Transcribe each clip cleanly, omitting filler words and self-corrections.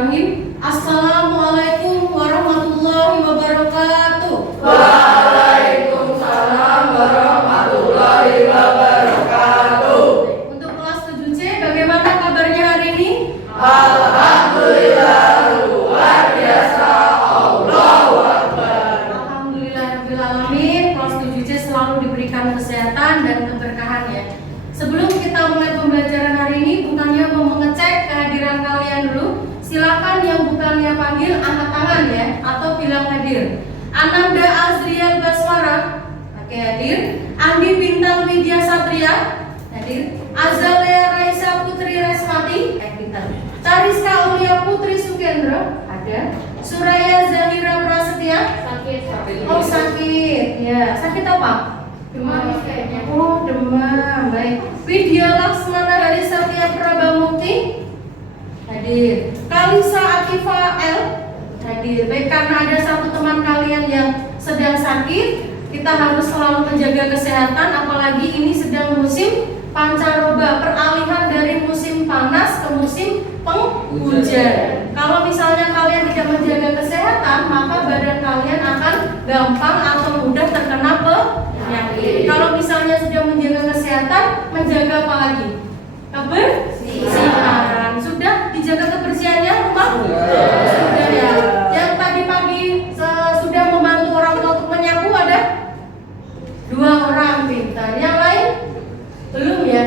Bismillahirrahmanirrahim. Assalamualaikum warahmatullahi wabarakatuh. Waalaikumsalam warahmatullahi wabarakatuh. Untuk kelas 7C, bagaimana kabarnya hari ini? Alhamdulillah luar biasa. Allahu Akbar. Alhamdulillah alamin. Kelas 7C selalu diberikan kesehatan dan keberkahan ya. Sebelum kita mulai pembelajaran hari ini, bukannya mau mengecek kehadiran kalian dulu. Silakan yang bukannya panggil angkat tangan ya, atau bilang hadir. Ananda Azriel Baswara, oke hadir. Andi Bintang Widya Satria, hadir. Azalea Raisa Putri Resmati, pintar. Tariska Aulia Putri Sukendro, ada. Suraya Zahira Prasetya, Sakit. oh sakit, ya sakit apa? Demam kayaknya. Oh demam, baik. Widya Laksmana Hari Satya Prabamukti, hadir. Kalisa Akifa L, hadir. Baik, karena ada satu teman kalian yang sedang sakit, kita harus selalu menjaga kesehatan. Apalagi ini sedang musim pancaroba, peralihan dari musim panas ke musim penghujan. Kalau misalnya kalian tidak menjaga kesehatan, maka badan kalian akan gampang atau mudah terkena penyakit. Kalau misalnya sudah menjaga kesehatan, menjaga apa lagi? Kebersihan. Sudah dijaga kebersihannya rumah? Sudah ya. Yang tadi pagi sudah membantu orang tua untuk menyapu ada 2 orang, pintar. Yang lain belum ya.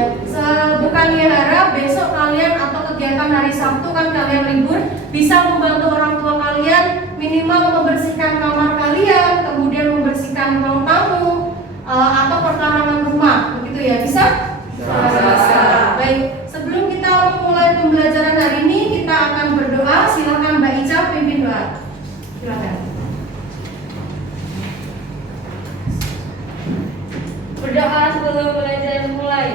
Bukannya harap besok kalian atau kegiatan hari Sabtu kan kalian libur, bisa membantu orang tua kalian minimal membersihkan kamar kalian, kemudian membersihkan ruang tamu atau perkarangan rumah, begitu ya, bisa? Bisa. Baik, sebelum kita mulai pembelajaran hari ini, kita akan berdoa. Silakan Mbak Ica pimpin doa. Silakan. Berdoa sebelum belajar mulai.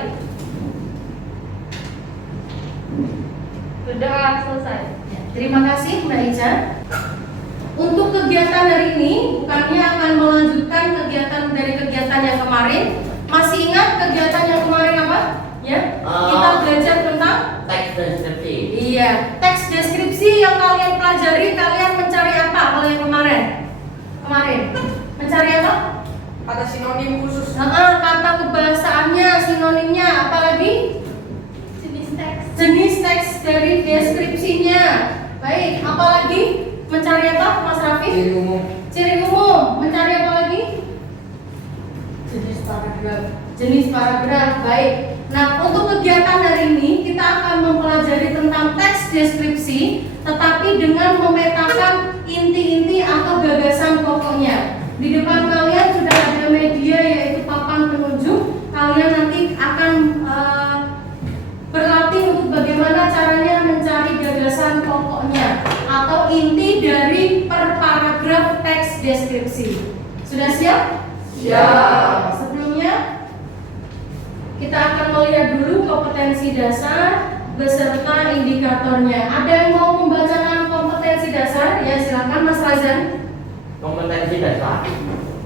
Berdoa selesai. Ya, terima kasih Mbak Ica. Untuk kegiatan hari ini, bukannya akan melanjutkan kegiatan dari kegiatan yang kemarin. Masih ingat kegiatan yang kemarin apa? Ya, kita belajar tentang Teks deskripsi. iya, teks deskripsi yang kalian pelajari. Kalian mencari apa kalau yang kemarin? Mencari apa? Ada sinonim khusus. Kata kebahasaannya, sinonimnya, apalagi? Jenis teks dari deskripsinya. Baik, apalagi? Mencari apa, Mas Raffi? Ciri umum. Mencari apa lagi? Jenis paragraf. Baik. Nah, untuk kegiatan hari ini kita akan mempelajari tentang teks deskripsi, tetapi dengan memetakan inti-inti atau gagasan pokoknya. Di depan kalian sudah ada media, yaitu papan penunjuk. Kalian nanti akan berlatih untuk bagaimana caranya mencari gagasan pokoknya atau inti dari per paragraf teks deskripsi. Sudah siap? Siap. Sebelumnya kita akan melihat dulu kompetensi dasar beserta indikatornya. Ada yang mau membacakan kompetensi dasar? Ya, silakan Mas Razan. Kompetensi dasar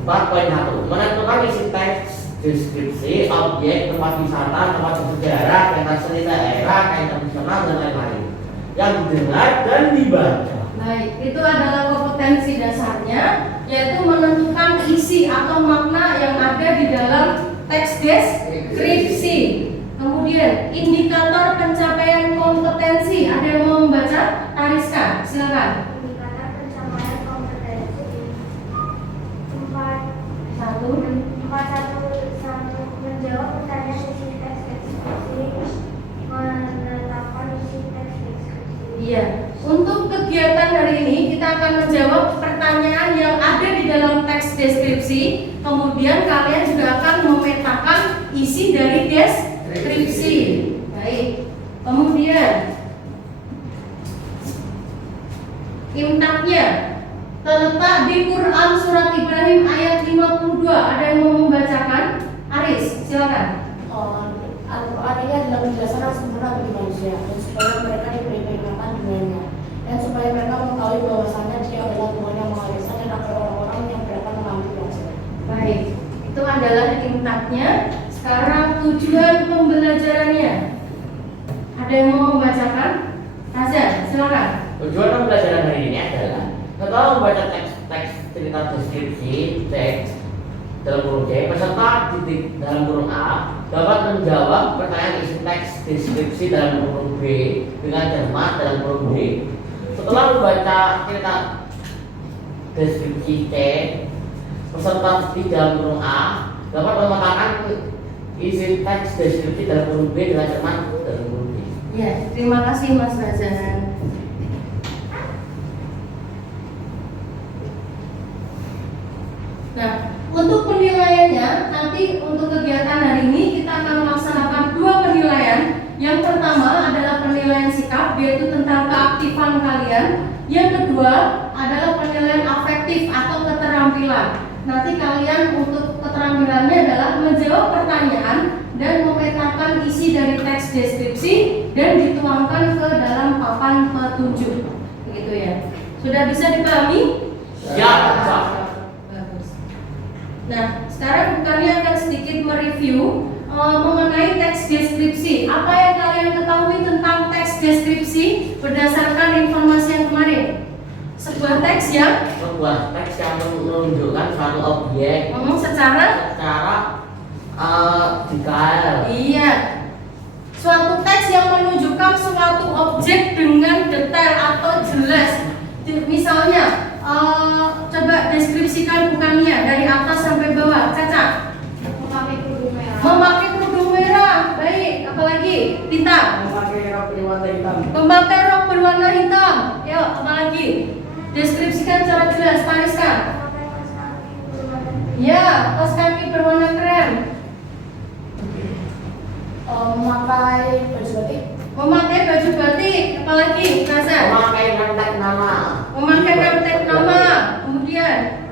4.1 menentukan isi teks deskripsi objek, tempat wisata, tempat bersejarah, pentas seni daerah, kain tradisional dan lain-lain yang didengar dan dibaca. Baik, itu adalah kompetensi dasarnya, yaitu menentukan isi atau makna yang ada di dalam teks deskripsi. Kemudian indikator pencapaian kompetensi. Ada yang mau membaca? Tariska, silakan. Indikator pencapaian kompetensi 4.1 menjawab pertanyaan isi teks deskripsi, menetapkan isi teks deskripsi. Iya, untuk kegiatan hari ini kita akan menjawab pertanyaan yang ada di dalam teks deskripsi. Kemudian kalian juga akan memetakan isi dari deskripsi. Baik. Kemudian imtaknya terletak di Quran Surat Ibrahim ayat 52. Ada yang mau membacakan? Aris, silakan. Al-Quran ini adalah penjelasan yang sempurna bagi manusia, dan supaya mereka diberi peringatan dengannya, dan supaya mereka mengetahui bahwasannya Dia adalah Tuhan yang Maha Esa dan agar orang-orang yang berdatang mengambil pelajaran. Baik, itu adalah imtaknya. Sekarang tujuan pembelajarannya. Ada yang mau membacakan? Razan, silakan. Tujuan pembelajaran hari ini adalah setelah membaca teks cerita deskripsi teks dalam kurung C, peserta titik dalam kurung A dapat menjawab pertanyaan isi teks deskripsi dalam kurung B dengan cermat dalam kurung B. Setelah membaca cerita deskripsi C, peserta titik dalam kurung A dapat memetakan isi teks deskripsi dalam kurung B dengan cermat dalam kurung B. Ya, terima kasih Mas Razan. Nah, untuk penilaiannya nanti untuk kegiatan hari ini kita akan melaksanakan 2 penilaian. Yang pertama adalah penilaian sikap, yaitu tentang keaktifan kalian. Yang kedua adalah penilaian afektif atau keterampilan. Nanti kalian untuk keterampilannya adalah menjawab pertanyaan dan memetakan isi dari teks deskripsi dan dituangkan ke dalam papan petunjuk. Begitu ya. Sudah bisa dipahami? Ya, bisa. Bagus. Nah, sekarang bukannya akan sedikit mereview mengenai teks deskripsi. Apa yang kalian ketahui tentang teks deskripsi berdasarkan informasi yang kemarin? Sebuah teks yang menunjukkan suatu objek secara detail. Iya. Suatu teks yang menunjukkan suatu objek dengan detail atau jelas. Misalnya, coba deskripsikan bukannya dari atas sampai bawah. Caca. Memakai kerudung merah. Memakai kerudung merah. Baik. Apalagi? Tita. Memakai rok berwarna hitam. Memakai rok berwarna hitam. Yuk, apalagi? Deskripsikan secara jelas. Pariska. Ya, kaos kaki berwarna krem. Memakai baju batik. Memakai baju batik. Apalagi? Rasa. Memakai rentek nama. Memakai rentek nama. Kemudian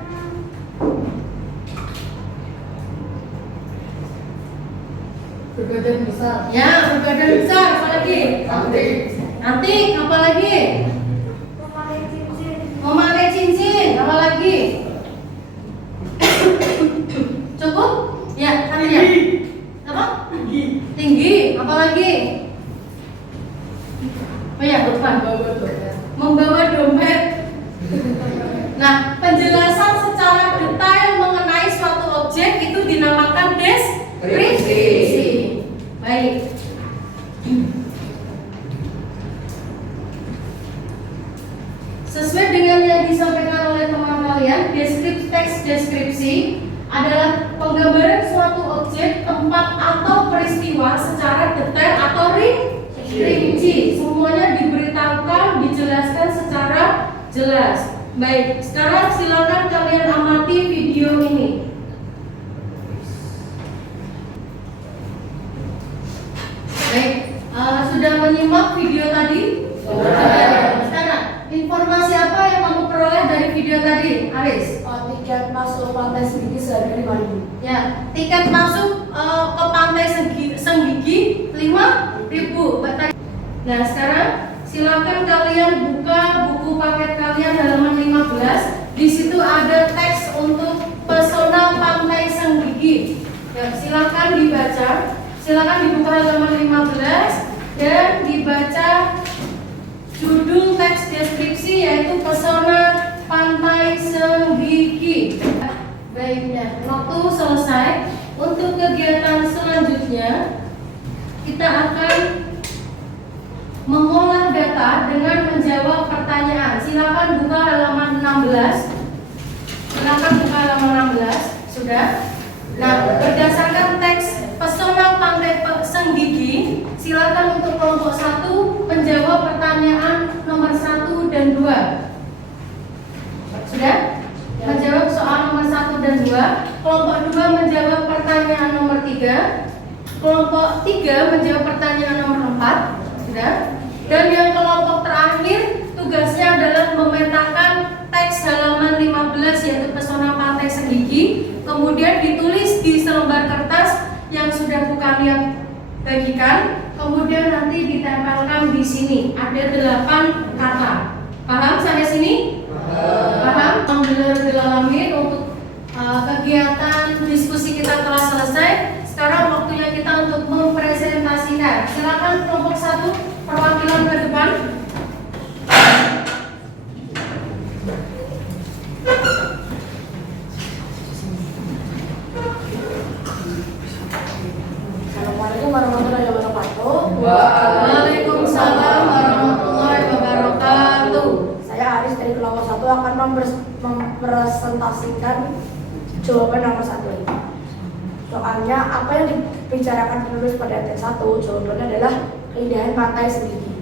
Berbadan besar. ya, berbadan besar. Apalagi? Cantik. Apalagi? Memakai cincin. Memakai cincin. Apalagi? Cukup? Ya, ya. Apa? Tinggi. Apalagi? Oh ya, depan. Membawa dompet. Nah, penjelasan secara detail mengenai suatu objek itu dinamakan deskripsi. Baik. Sesuai dengan yang disampaikan oleh teman kalian, teks deskripsi adalah penggambaran suatu objek, tempat atau peristiwa secara detail atau rinci. Semuanya diberitahukan, dijelaskan secara jelas. Baik, sekarang silakan kalian amati video ini. Baik, sudah menyimak video tadi? Sekarang, informasi apa yang kamu peroleh dari video tadi, Aris? Tiket masuk pantai Senggigi seharga 5.000. Ya, tiket masuk ke pantai Senggigi 5.000. Nah, sekarang silakan kalian buka buku paket kalian halaman 15. Di situ ada teks untuk pesona pantai Senggigi. Ya, silakan dibaca. Silakan dibuka halaman 15 dan dibaca judul teks deskripsi yaitu pesona pantai Senggigi. Baik, ya. Waktu selesai. Untuk kegiatan selanjutnya kita akan mengolah data dengan menjawab pertanyaan. Silakan buka halaman 16. Silakan buka halaman 16. Sudah? Nah, berdasarkan teks pesona pantai Senggigi, silakan untuk kelompok 1 menjawab pertanyaan nomor 1 dan 2. Sudah? Menjawab soal nomor 1 dan 2. Kelompok 2 menjawab pertanyaan nomor 3. Kelompok 3 menjawab pertanyaan nomor 4. Sudah? Dan yang kelompok terakhir tugasnya adalah memetakan teks halaman 15 yaitu pesona pantai Senggigi, kemudian ditulis di selembar kertas yang sudah kalian bagikan, kemudian nanti ditempelkan di sini. Ada 8 kata. Paham sampai sini? Paham? Alhamdulillahirrahmanirrahim. Untuk kegiatan diskusi kita telah selesai. Sekarang waktunya kita untuk mempresentasikan. Silakan kelompok 1 perwakilan ke depan. materi kelompok 1 akan mempresentasikan jawaban nomor 1 ini. Soalnya apa yang dibicarakan penulis pada teks 1, jawabannya adalah keindahan pantai Senggigi.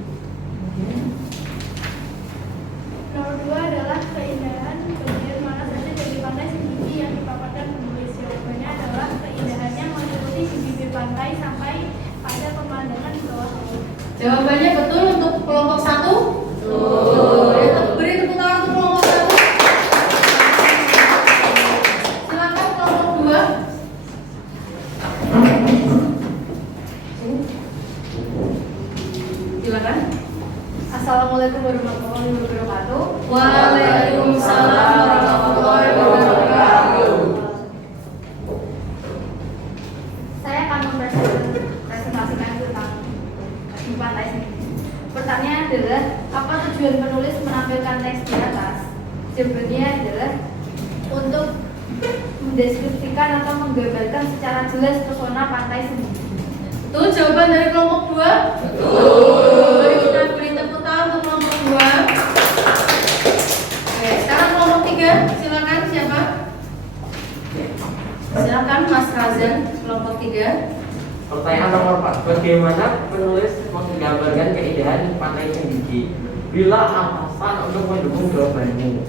Nomor 2 adalah keindahan bagian mana saja dari pantai Senggigi yang dipaparkan penulis. Jawabannya adalah keindahannya mengikuti di bibir pantai sampai pada pemandangan di bawah laut. Jawabannya betul untuk kelompok 1. Beri tepuk tangan untuk kelompok 1. Silakan kelompok 2. Silakan. Assalamualaikum warahmatullahi wabarakatuh. Waalaikumsalam warahmatullahi wabarakatuh. Saya akan mempresentasikan tentang di pantai Senggigi. Pertanyaan adalah, apa tujuan penulis menampilkan teks di atas? Jawabannya adalah untuk mendeskripsikan atau menggambarkan secara jelas pesona pantai Senggigi. Itu jawaban dari kelompok 2. Betul. Mari kita beri tepuk tangan untuk kelompok 2. Oke, sekarang kelompok 3. Silakan siapa? Silakan Mas Razan, kelompok 3. Pertanyaan nomor 4. Bagaimana penulis menggambarkan keindahan pantai Senggigi? Bila alasan untuk mendukung jawabanmu.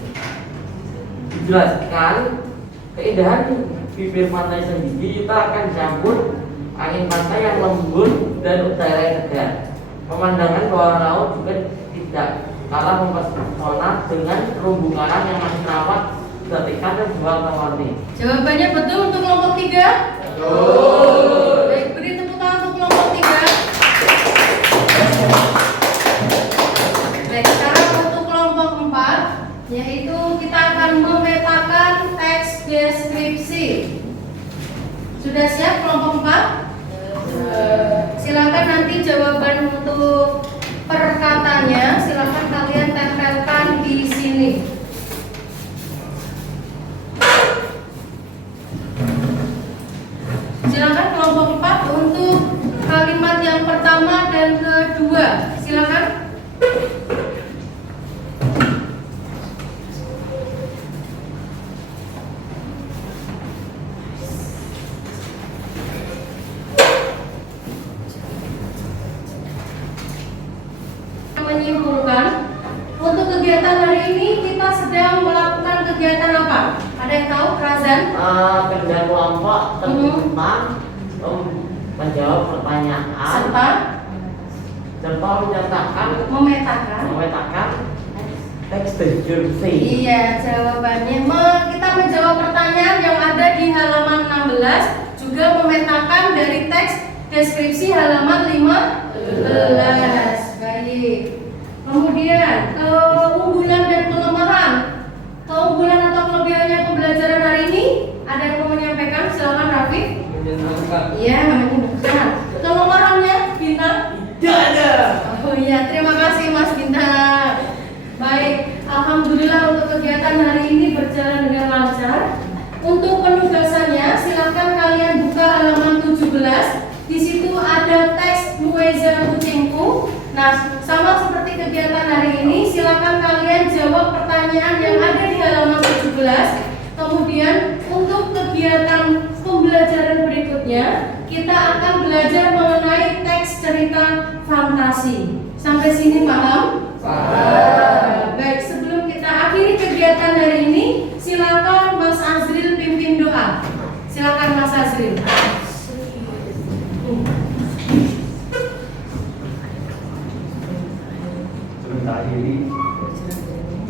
Dijelaskan keindahan bibir pantai Senggigi kita akan campur angin pantai yang lembut dan udara yang segar. Pemandangan bawah laut juga tidak kalah mempesona dengan terumbu karang yang masih rapat dan ikan dan warna-warni. Jawabannya betul untuk kelompok 3. Betul. Baik, beri tepuk tangan untuk kelompok 3. Baik, sekarang untuk kelompok 4, yaitu kita akan memetakan teks deskripsi. Sudah siap kelompok 4? Silakan nanti jawaban untuk perkatanya, silakan kalian tempelkan di sini. Silakan kelompok 4 untuk kalimat yang pertama dan kedua. Silakan. Menyimpulkan, untuk kegiatan hari ini kita sedang melakukan kegiatan apa? Ada yang tahu, Razan? Kerja kelompok tentang menjawab pertanyaan serta memetakan teks deskripsi. Iya, jawabannya kita menjawab pertanyaan yang ada di halaman 16, juga memetakan dari teks deskripsi halaman 15. Baik. Kemudian keunggulan dan kelemahan. Keunggulan atau kelebihannya pembelajaran hari ini, ada yang mau menyampaikan? Silakan Rafiq. Iya, menyenangkan. Kelemahannya Bintang? Tidak ada. Oh iya, terima kasih Mas Bintang. Baik, alhamdulillah untuk kegiatan hari ini berjalan dengan lancar. Untuk penugasannya, silakan kalian buka halaman 17. Di situ ada teks Nueza Kucingku. Nah, sama seperti kegiatan hari ini, silakan kalian jawab pertanyaan yang ada di halaman 17. Kemudian untuk kegiatan pembelajaran berikutnya, kita akan belajar mengenai teks cerita fantasi. Sampai sini paham? Paham. Baik, sebelum kita akhiri kegiatan hari ini, silakan Mas Azril pimpin doa. Silakan Mas Azril. Kita akhiri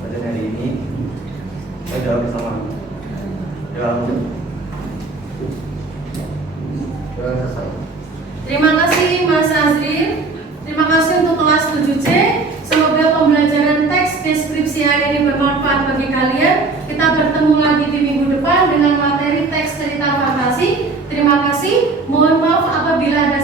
pada hari ini. Kita doa bersama. Doa selesai. Terima kasih Mas Azril. Terima kasih untuk kelas 7C. Semoga pembelajaran teks deskripsi hari ini bermanfaat bagi kalian. Kita bertemu lagi di minggu depan dengan materi teks cerita fantasi. Terima kasih. Mohon maaf apabila ada